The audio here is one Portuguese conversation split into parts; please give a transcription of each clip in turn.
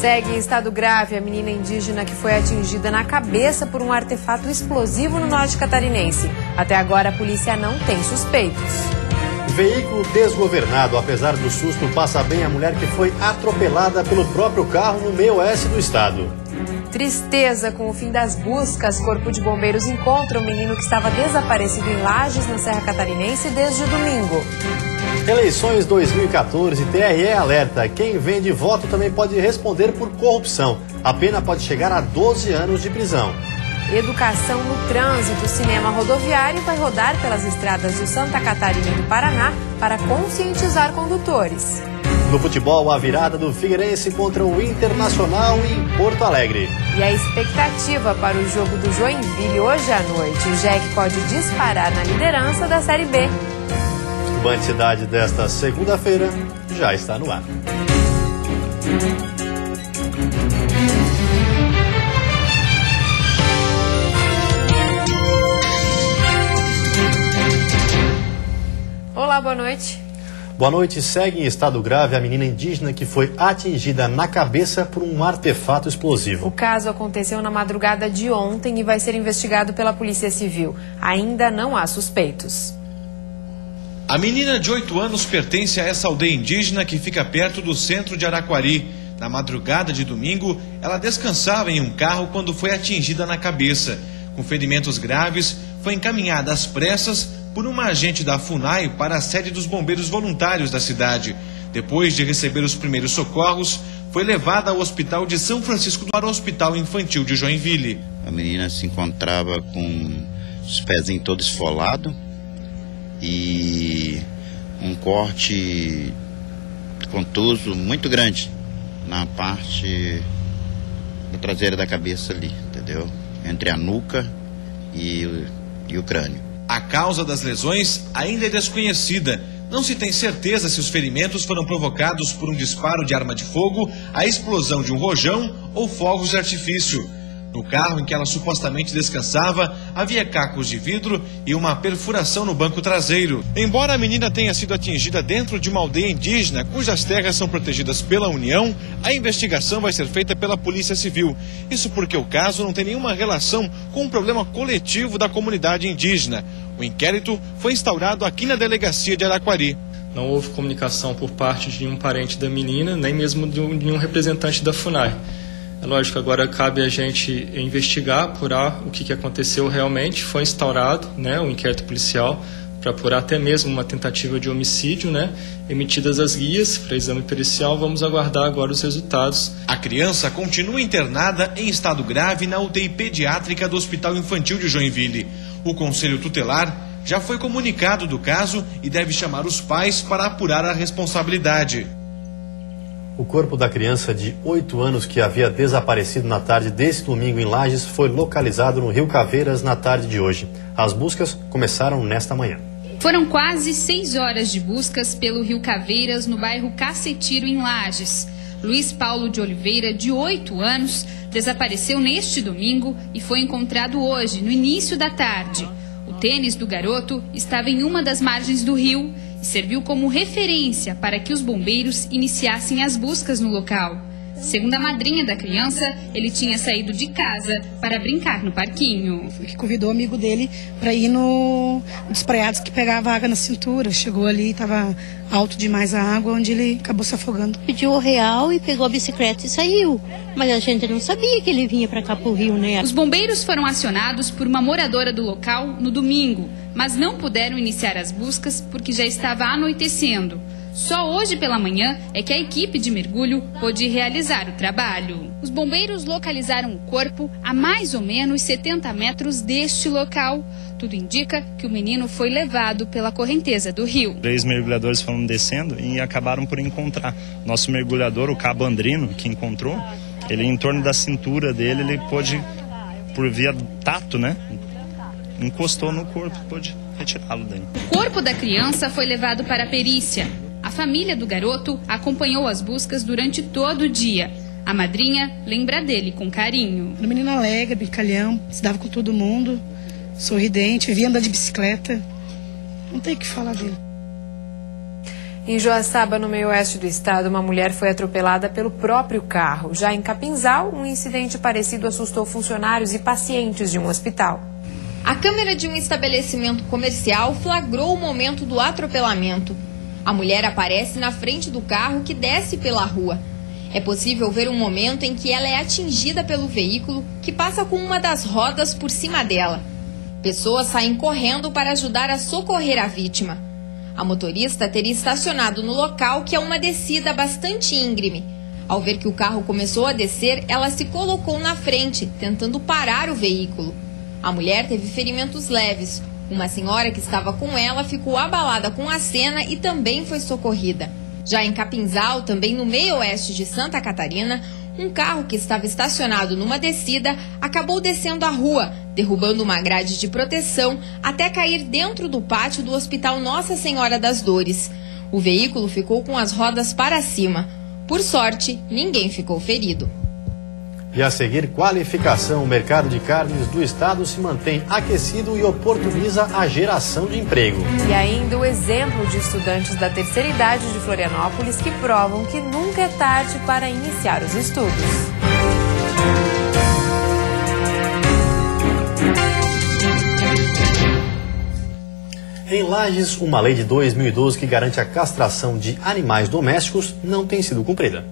Segue em estado grave a menina indígena que foi atingida na cabeça por um artefato explosivo no norte catarinense. Até agora a polícia não tem suspeitos. Veículo desgovernado, apesar do susto, passa bem a mulher que foi atropelada pelo próprio carro no meio oeste do estado. Tristeza com o fim das buscas. Corpo de Bombeiros encontra o menino que estava desaparecido em Lages, na Serra Catarinense, desde o domingo. Eleições 2014, TRE alerta. Quem vende voto também pode responder por corrupção. A pena pode chegar a 12 anos de prisão. Educação no trânsito. Cinema rodoviário vai rodar pelas estradas de Santa Catarina e do Paraná para conscientizar condutores. No futebol, a virada do Figueirense contra o Internacional em Porto Alegre. E a expectativa para o jogo do Joinville hoje à noite. O Jack pode disparar na liderança da Série B. O Band Cidade desta segunda-feira já está no ar. Olá, boa noite. Boa noite. Segue em estado grave a menina indígena que foi atingida na cabeça por um artefato explosivo. O caso aconteceu na madrugada de ontem e vai ser investigado pela Polícia Civil. Ainda não há suspeitos. A menina de 8 anos pertence a essa aldeia indígena que fica perto do centro de Araquari. Na madrugada de domingo, ela descansava em um carro quando foi atingida na cabeça. Com ferimentos graves, foi encaminhada às pressas por uma agente da FUNAI para a sede dos bombeiros voluntários da cidade. Depois de receber os primeiros socorros, foi levada ao hospital de São Francisco do Hospital Infantil de Joinville. A menina se encontrava com os pezinhos todos esfolados e um corte contuso muito grande na parte da traseira da cabeça ali, entendeu? Entre a nuca e o crânio. A causa das lesões ainda é desconhecida. Não se tem certeza se os ferimentos foram provocados por um disparo de arma de fogo, a explosão de um rojão ou fogos de artifício. No carro em que ela supostamente descansava, havia cacos de vidro e uma perfuração no banco traseiro. Embora a menina tenha sido atingida dentro de uma aldeia indígena, cujas terras são protegidas pela União, a investigação vai ser feita pela Polícia Civil. Isso porque o caso não tem nenhuma relação com um problema coletivo da comunidade indígena. O inquérito foi instaurado aqui na delegacia de Araquari. Não houve comunicação por parte de nenhum parente da menina, nem mesmo de nenhum representante da FUNAI. É lógico, agora cabe a gente investigar, apurar o que aconteceu realmente. Foi instaurado, né, um inquérito policial para apurar até mesmo uma tentativa de homicídio, né, emitidas as guias para exame pericial. Vamos aguardar agora os resultados. A criança continua internada em estado grave na UTI pediátrica do Hospital Infantil de Joinville. O Conselho Tutelar já foi comunicado do caso e deve chamar os pais para apurar a responsabilidade. O corpo da criança de 8 anos que havia desaparecido na tarde desse domingo em Lages foi localizado no Rio Caveiras na tarde de hoje. As buscas começaram nesta manhã. Foram quase 6 horas de buscas pelo Rio Caveiras, no bairro Cacetiro, em Lages. Luiz Paulo de Oliveira, de 8 anos, desapareceu neste domingo e foi encontrado hoje, no início da tarde. O tênis do garoto estava em uma das margens do rio e serviu como referência para que os bombeiros iniciassem as buscas no local. Segundo a madrinha da criança, ele tinha saído de casa para brincar no parquinho. Que convidou o amigo dele para ir no Despraiados, que pegava água na cintura. Chegou ali, estava alto demais a água, onde ele acabou se afogando. Pediu o real e pegou a bicicleta e saiu. Mas a gente não sabia que ele vinha para cá pro Rio, né? Os bombeiros foram acionados por uma moradora do local no domingo, mas não puderam iniciar as buscas porque já estava anoitecendo. Só hoje pela manhã é que a equipe de mergulho pôde realizar o trabalho. Os bombeiros localizaram o corpo a mais ou menos 70 metros deste local. Tudo indica que o menino foi levado pela correnteza do rio. 3 mergulhadores foram descendo e acabaram por encontrar. Nosso mergulhador, o Cabo Andrino, que encontrou, ele em torno da cintura dele, ele pôde, por via tato, né? Encostou no corpo, pôde retirá-lo daí. O corpo da criança foi levado para a perícia. A família do garoto acompanhou as buscas durante todo o dia. A madrinha lembra dele com carinho. Era um menino alegre, brincalhão, se dava com todo mundo, sorridente, vivia andar de bicicleta. Não tem o que falar dele. Em Joaçaba, no meio-oeste do estado, uma mulher foi atropelada pelo próprio carro. Já em Capinzal, um incidente parecido assustou funcionários e pacientes de um hospital. A câmera de um estabelecimento comercial flagrou o momento do atropelamento. A mulher aparece na frente do carro que desce pela rua. É possível ver um momento em que ela é atingida pelo veículo que passa com uma das rodas por cima dela. Pessoas saem correndo para ajudar a socorrer a vítima. A motorista teria estacionado no local, que é uma descida bastante íngreme. Ao ver que o carro começou a descer, ela se colocou na frente, tentando parar o veículo. A mulher teve ferimentos leves. Uma senhora que estava com ela ficou abalada com a cena e também foi socorrida. Já em Capinzal, também no meio-oeste de Santa Catarina, um carro que estava estacionado numa descida acabou descendo a rua, derrubando uma grade de proteção até cair dentro do pátio do Hospital Nossa Senhora das Dores. O veículo ficou com as rodas para cima. Por sorte, ninguém ficou ferido. E a seguir, qualificação. O mercado de carnes do estado se mantém aquecido e oportuniza a geração de emprego. E ainda o exemplo de estudantes da terceira idade de Florianópolis que provam que nunca é tarde para iniciar os estudos. Em Lages, uma lei de 2012 que garante a castração de animais domésticos não tem sido cumprida.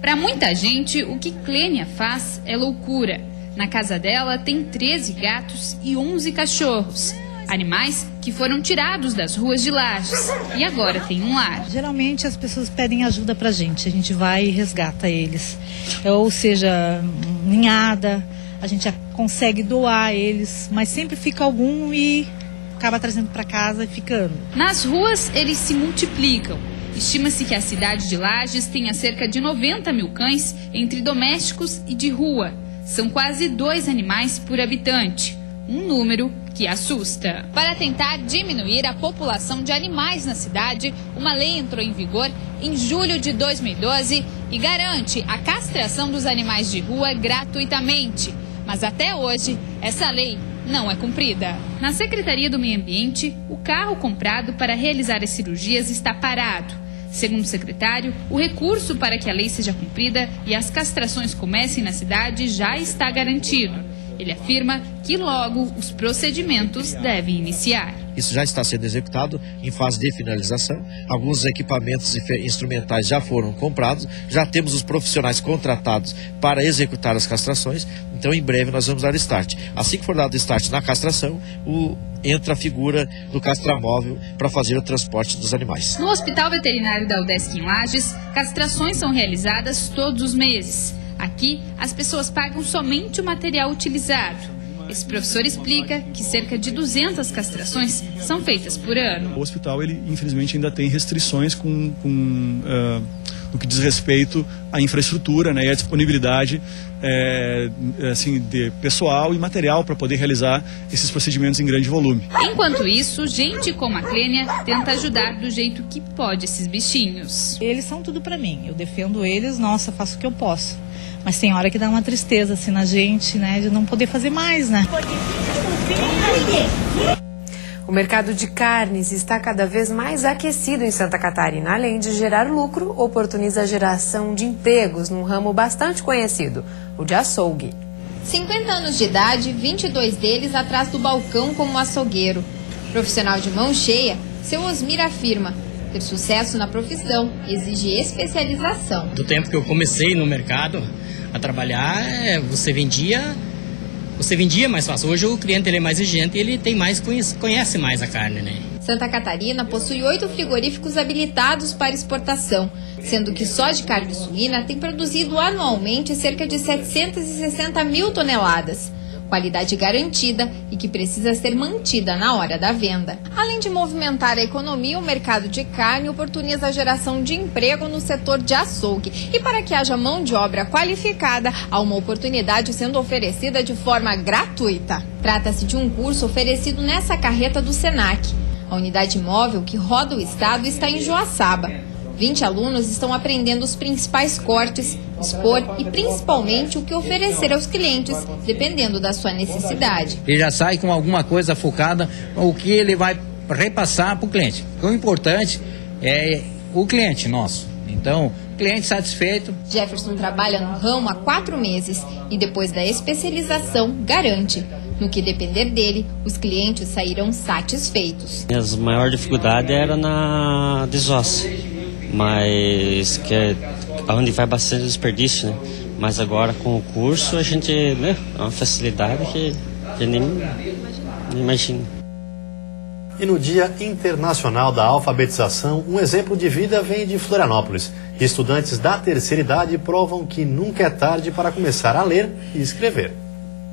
Para muita gente, o que Clênia faz é loucura. Na casa dela tem 13 gatos e 11 cachorros. Animais que foram tirados das ruas de Lages e agora tem um lar. Geralmente as pessoas pedem ajuda pra gente, a gente vai e resgata eles. Ou seja, ninhada, a gente consegue doar eles, mas sempre fica algum e acaba trazendo para casa e ficando. Nas ruas eles se multiplicam. Estima-se que a cidade de Lages tenha cerca de 90 mil cães entre domésticos e de rua. São quase 2 animais por habitante, um número que assusta. Para tentar diminuir a população de animais na cidade, uma lei entrou em vigor em julho de 2012 e garante a castração dos animais de rua gratuitamente. Mas até hoje, essa lei não é cumprida. Na Secretaria do Meio Ambiente, o carro comprado para realizar as cirurgias está parado. Segundo o secretário, o recurso para que a lei seja cumprida e as castrações comecem na cidade já está garantido. Ele afirma que logo os procedimentos devem iniciar. Isso já está sendo executado em fase de finalização. Alguns equipamentos instrumentais já foram comprados, já temos os profissionais contratados para executar as castrações. Então, em breve, nós vamos dar start. Assim que for dado start na castração, entra a figura do castramóvel para fazer o transporte dos animais. No Hospital Veterinário da UDESC em Lages, castrações são realizadas todos os meses. Aqui, as pessoas pagam somente o material utilizado. Esse professor explica que cerca de 200 castrações são feitas por ano. O hospital, ele infelizmente ainda tem restrições no que diz respeito à infraestrutura, né, e à disponibilidade de pessoal e material para poder realizar esses procedimentos em grande volume. Enquanto isso, gente como a Clênia tenta ajudar do jeito que pode esses bichinhos. Eles são tudo para mim, eu defendo eles, nossa, faço o que eu posso. Mas tem hora que dá uma tristeza assim na gente, né, de não poder fazer mais, né? O mercado de carnes está cada vez mais aquecido em Santa Catarina. Além de gerar lucro, oportuniza a geração de empregos num ramo bastante conhecido, o de açougue. 50 anos de idade, 22 deles atrás do balcão como açougueiro. Profissional de mão cheia, seu Osmir afirma: ter sucesso na profissão exige especialização. Do tempo que eu comecei no mercado a trabalhar, você vendia mais fácil. Hoje o cliente ele é mais exigente e ele tem mais, conhece mais a carne, né? Santa Catarina possui 8 frigoríficos habilitados para exportação, sendo que só de carne suína tem produzido anualmente cerca de 760 mil toneladas. Qualidade garantida e que precisa ser mantida na hora da venda. Além de movimentar a economia, o mercado de carne oportuniza a geração de emprego no setor de açougue. E para que haja mão de obra qualificada, há uma oportunidade sendo oferecida de forma gratuita. Trata-se de um curso oferecido nessa carreta do Senac. A unidade móvel que roda o estado está em Joaçaba. 20 alunos estão aprendendo os principais cortes, expor e principalmente o que oferecer aos clientes, dependendo da sua necessidade. Ele já sai com alguma coisa focada, o que ele vai repassar para o cliente. O importante é o cliente nosso. Então, cliente satisfeito. Jefferson trabalha no ramo há 4 meses e depois da especialização, garante. No que depender dele, os clientes sairão satisfeitos. A maior dificuldade era na desossa, mas que é onde vai bastante desperdício, né? Mas agora com o curso a gente, né, é uma facilidade que nem imagina. E no Dia Internacional da Alfabetização, um exemplo de vida vem de Florianópolis. Estudantes da terceira idade provam que nunca é tarde para começar a ler e escrever.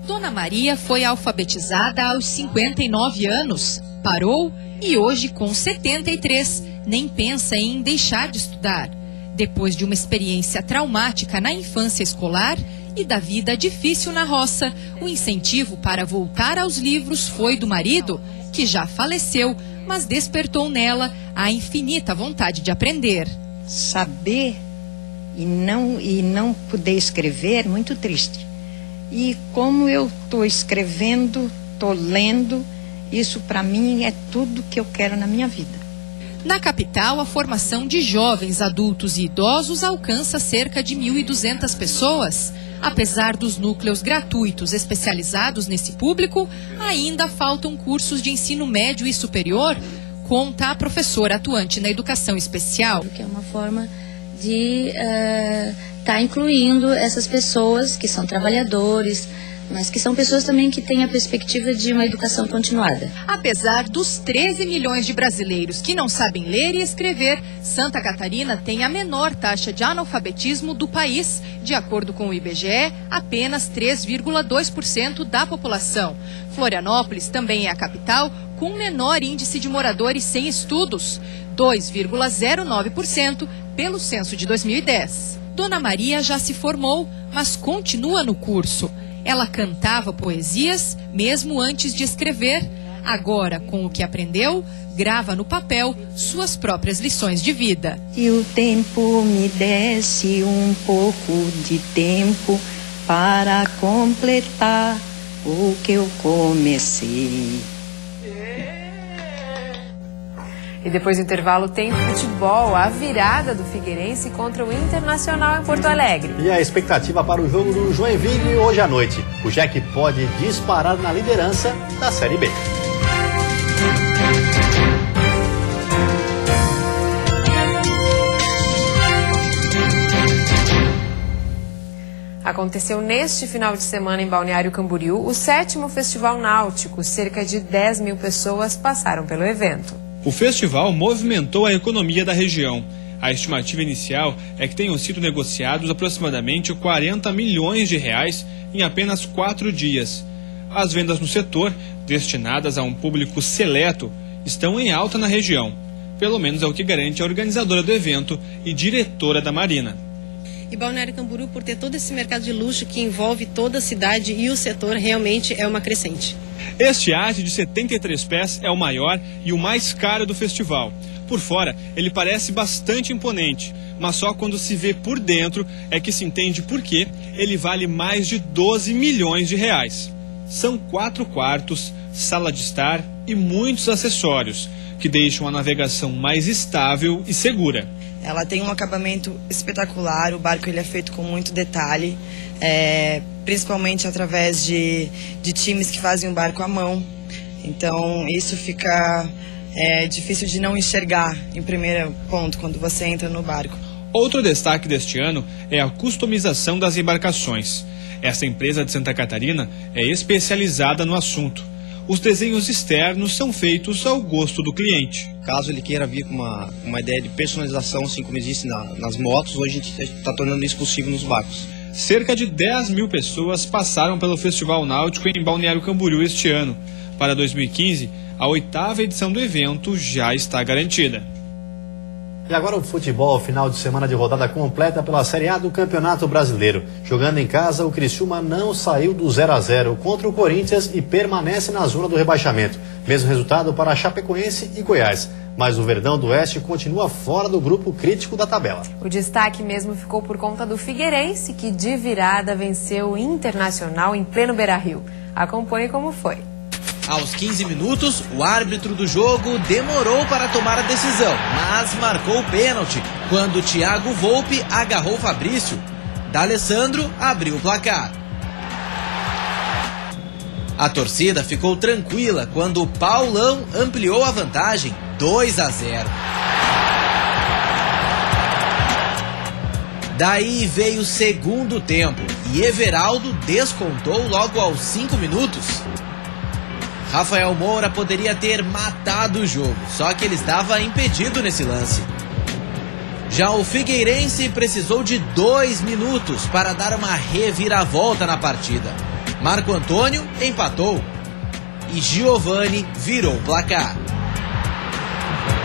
Dona Maria foi alfabetizada aos 59 anos, parou e hoje, com 73, nem pensa em deixar de estudar. Depois de uma experiência traumática na infância escolar e da vida difícil na roça, o incentivo para voltar aos livros foi do marido, que já faleceu, mas despertou nela a infinita vontade de aprender. Saber e não poder escrever é muito triste. E como eu estou escrevendo, estou lendo, isso para mim é tudo que eu quero na minha vida. Na capital, a formação de jovens, adultos e idosos alcança cerca de 1.200 pessoas. Apesar dos núcleos gratuitos especializados nesse público, ainda faltam cursos de ensino médio e superior, conta a professora atuante na educação especial. Que é uma forma de estar incluindo essas pessoas que são trabalhadores, mas que são pessoas também que têm a perspectiva de uma educação continuada. Apesar dos 13 milhões de brasileiros que não sabem ler e escrever, Santa Catarina tem a menor taxa de analfabetismo do país. De acordo com o IBGE, apenas 3,2% da população. Florianópolis também é a capital com menor índice de moradores sem estudos, 2,09% pelo censo de 2010. Dona Maria já se formou, mas continua no curso. Ela cantava poesias mesmo antes de escrever. Agora, com o que aprendeu, grava no papel suas próprias lições de vida. Se o tempo me desse um pouco de tempo para completar o que eu comecei. E depois do intervalo tem futebol, a virada do Figueirense contra o Internacional em Porto Alegre. E a expectativa para o jogo do Joinville hoje à noite. O Jack pode disparar na liderança da Série B. Aconteceu neste final de semana em Balneário Camboriú o 7º Festival Náutico. Cerca de 10 mil pessoas passaram pelo evento. O festival movimentou a economia da região. A estimativa inicial é que tenham sido negociados aproximadamente 40 milhões de reais em apenas 4 dias. As vendas no setor, destinadas a um público seleto, estão em alta na região. Pelo menos é o que garante a organizadora do evento e diretora da Marina. E Balneário Camboriú, por ter todo esse mercado de luxo que envolve toda a cidade e o setor, realmente é uma crescente. Este iate de 73 pés é o maior e o mais caro do festival. Por fora, ele parece bastante imponente, mas só quando se vê por dentro é que se entende por que ele vale mais de 12 milhões de reais. São 4 quartos, sala de estar e muitos acessórios, que deixam a navegação mais estável e segura. Ela tem um acabamento espetacular, o barco ele é feito com muito detalhe, principalmente através de times que fazem o barco à mão. Então isso fica difícil de não enxergar em primeiro ponto quando você entra no barco. Outro destaque deste ano é a customização das embarcações. Essa empresa de Santa Catarina é especializada no assunto. Os desenhos externos são feitos ao gosto do cliente. Caso ele queira vir com uma ideia de personalização, assim como existe nas motos, hoje a gente está tornando isso possível nos barcos. Cerca de 10 mil pessoas passaram pelo Festival Náutico em Balneário Camboriú este ano. Para 2015, a 8ª edição do evento já está garantida. E agora o futebol, final de semana de rodada completa pela Série A do Campeonato Brasileiro. Jogando em casa, o Criciúma não saiu do 0-0 contra o Corinthians e permanece na zona do rebaixamento. Mesmo resultado para Chapecoense e Goiás. Mas o Verdão do Oeste continua fora do grupo crítico da tabela. O destaque mesmo ficou por conta do Figueirense, que de virada venceu o Internacional em pleno Beira-Rio. Acompanhe como foi. Aos 15 minutos, o árbitro do jogo demorou para tomar a decisão, mas marcou o pênalti quando Thiago Volpe agarrou Fabrício. D'Alessandro abriu o placar. A torcida ficou tranquila quando o Paulão ampliou a vantagem, 2-0. Daí veio o segundo tempo e Everaldo descontou logo aos 5 minutos. Rafael Moura poderia ter matado o jogo, só que ele estava impedido nesse lance. Já o Figueirense precisou de 2 minutos para dar uma reviravolta na partida. Marco Antônio empatou e Giovani virou o placar.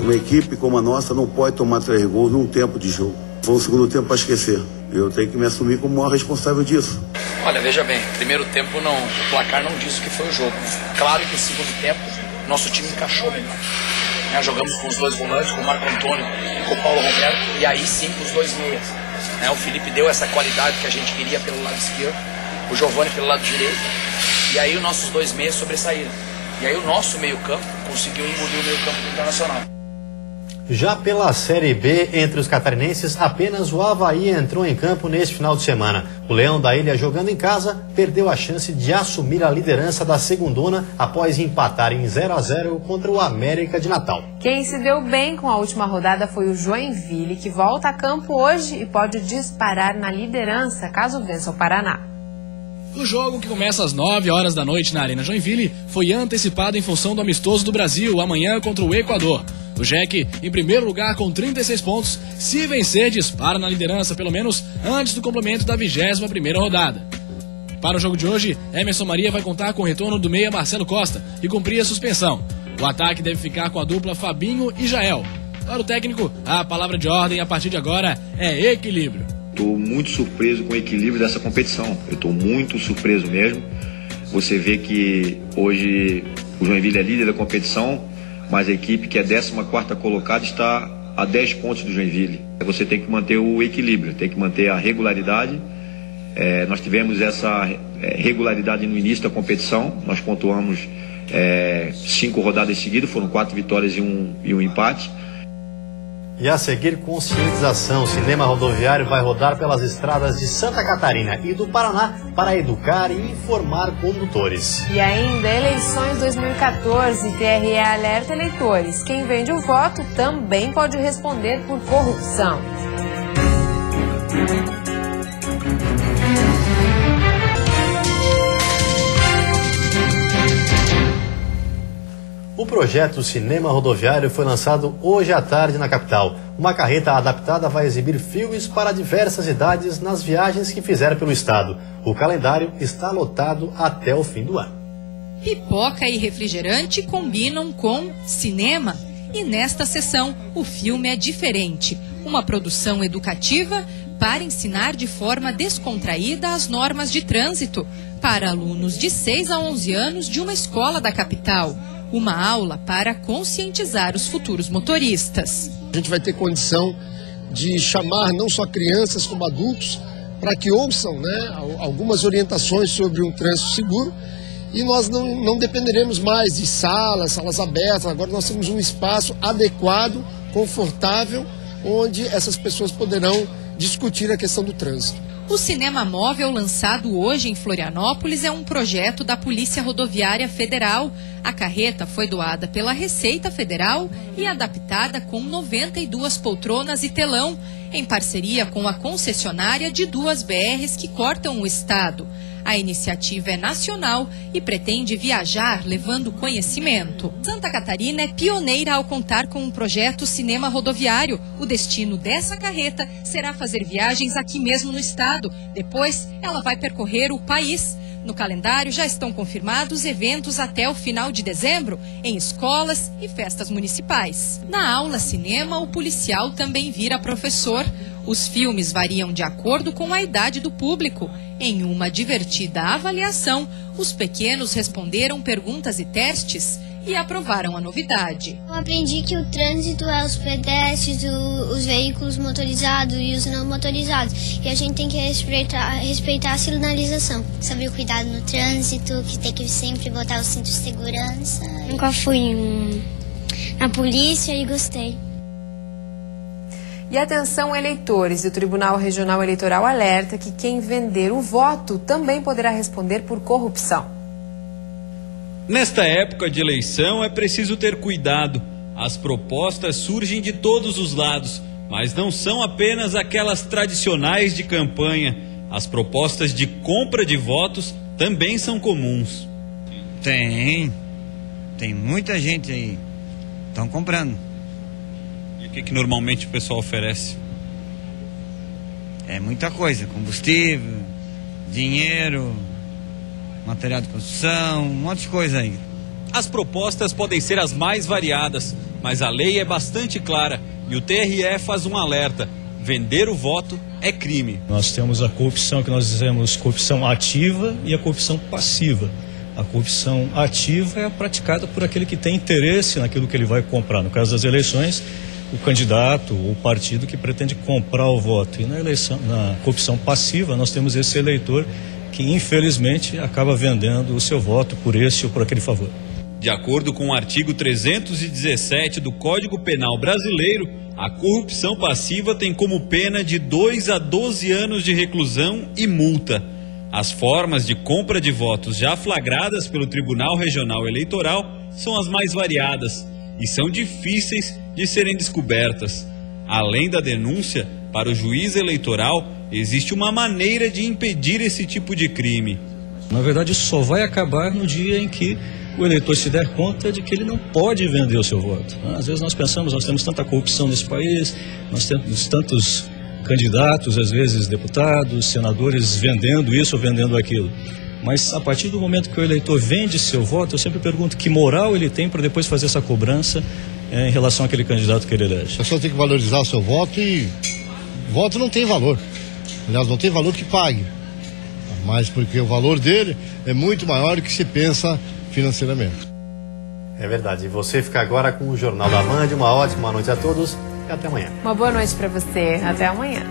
Uma equipe como a nossa não pode tomar 3 gols num tempo de jogo. Foi um segundo tempo para esquecer. Eu tenho que me assumir como o maior responsável disso. Olha, veja bem, primeiro tempo o placar não disse o que foi o jogo. Claro que o segundo tempo, nosso time encaixou melhor. Jogamos com os 2 volantes, com o Marco Antônio e com o Paulo Romero, e aí sim com os 2 meias. O Felipe deu essa qualidade que a gente queria pelo lado esquerdo, o Giovani pelo lado direito, e aí os nossos 2 meias sobressaíram. E aí o nosso meio-campo conseguiu engolir o meio-campo do Internacional. Já pela Série B, entre os catarinenses, apenas o Avaí entrou em campo neste final de semana. O Leão da Ilha, jogando em casa, perdeu a chance de assumir a liderança da segundona após empatar em 0-0 contra o América de Natal. Quem se deu bem com a última rodada foi o Joinville, que volta a campo hoje e pode disparar na liderança caso vença o Paraná. O jogo, que começa às 9 horas da noite na Arena Joinville, foi antecipado em função do amistoso do Brasil, amanhã contra o Equador. O Jack, em primeiro lugar com 36 pontos, se vencer, dispara na liderança, pelo menos antes do complemento da 21ª rodada. Para o jogo de hoje, Emerson Maria vai contar com o retorno do meia Marcelo Costa e cumprir a suspensão. O ataque deve ficar com a dupla Fabinho e Jael. Para o técnico, a palavra de ordem a partir de agora é equilíbrio. Estou muito surpreso com o equilíbrio dessa competição. Eu estou muito surpreso mesmo. Você vê que hoje o Joinville é líder da competição, mas a equipe que é 14ª colocada está a 10 pontos do Joinville. Você tem que manter o equilíbrio, tem que manter a regularidade. Nós tivemos essa regularidade no início da competição. Nós pontuamos 5 rodadas seguidas, foram 4 vitórias e um empate. E a seguir, conscientização. O cinema rodoviário vai rodar pelas estradas de Santa Catarina e do Paraná para educar e informar condutores. E ainda, eleições 2014, TRE alerta eleitores. Quem vende o voto também pode responder por corrupção. O projeto Cinema Rodoviário foi lançado hoje à tarde na capital. Uma carreta adaptada vai exibir filmes para diversas idades nas viagens que fizer pelo estado. O calendário está lotado até o fim do ano. Pipoca e refrigerante combinam com cinema. E nesta sessão, o filme é diferente. Uma produção educativa para ensinar de forma descontraída as normas de trânsito para alunos de 6 a 11 anos de uma escola da capital. Uma aula para conscientizar os futuros motoristas. A gente vai ter condição de chamar não só crianças como adultos para que ouçam, algumas orientações sobre um trânsito seguro, e nós não dependeremos mais de salas abertas. Agora nós temos um espaço adequado, confortável, onde essas pessoas poderão discutir a questão do trânsito. O cinema móvel, lançado hoje em Florianópolis, é um projeto da Polícia Rodoviária Federal. A carreta foi doada pela Receita Federal e adaptada com 92 poltronas e telão, em parceria com a concessionária de 2 BRs que cortam o estado. A iniciativa é nacional e pretende viajar levando conhecimento. Santa Catarina é pioneira ao contar com um projeto cinema rodoviário. O destino dessa carreta será fazer viagens aqui mesmo no estado. Depois, ela vai percorrer o país. No calendário já estão confirmados eventos até o final de dezembro em escolas e festas municipais. Na aula cinema, o policial também vira professor. Os filmes variam de acordo com a idade do público. Em uma divertida avaliação, os pequenos responderam perguntas e testes e aprovaram a novidade. Eu aprendi que o trânsito é os pedestres, os veículos motorizados e os não motorizados. E a gente tem que respeitar a sinalização. Sobre o cuidado no trânsito, que tem que sempre botar o cinto de segurança. Nunca fui na polícia e gostei. E atenção, eleitores, o Tribunal Regional Eleitoral alerta que quem vender o voto também poderá responder por corrupção. Nesta época de eleição é preciso ter cuidado. As propostas surgem de todos os lados, mas não são apenas aquelas tradicionais de campanha. As propostas de compra de votos também são comuns. Tem muita gente aí, estão comprando. O que normalmente o pessoal oferece? É muita coisa, combustível, dinheiro, material de construção, um monte de coisa aí. As propostas podem ser as mais variadas, mas a lei é bastante clara e o TRE faz um alerta: vender o voto é crime. Nós temos a corrupção que nós dizemos corrupção ativa e a corrupção passiva. A corrupção ativa é praticada por aquele que tem interesse naquilo que ele vai comprar. No caso das eleições, o candidato ou o partido que pretende comprar o voto. E na corrupção passiva, nós temos esse eleitor que, infelizmente, acaba vendendo o seu voto por esse ou por aquele favor. De acordo com o artigo 317 do Código Penal Brasileiro, a corrupção passiva tem como pena de 2 a 12 anos de reclusão e multa. As formas de compra de votos já flagradas pelo Tribunal Regional Eleitoral são as mais variadas e são difíceis de serem descobertas. Além da denúncia, para o juiz eleitoral, existe uma maneira de impedir esse tipo de crime. Na verdade, isso só vai acabar no dia em que o eleitor se der conta de que ele não pode vender o seu voto. Às vezes nós pensamos, nós temos tanta corrupção nesse país, nós temos tantos candidatos, às vezes deputados, senadores vendendo isso ou vendendo aquilo. Mas a partir do momento que o eleitor vende seu voto, eu sempre pergunto que moral ele tem para depois fazer essa cobrança em relação àquele candidato que ele elege. A pessoa tem que valorizar o seu voto e voto não tem valor. Aliás, não tem valor que pague. Mas porque o valor dele é muito maior do que se pensa financeiramente. É verdade. E você fica agora com o Jornal da Band. Uma ótima noite a todos e até amanhã. Uma boa noite para você. Até amanhã.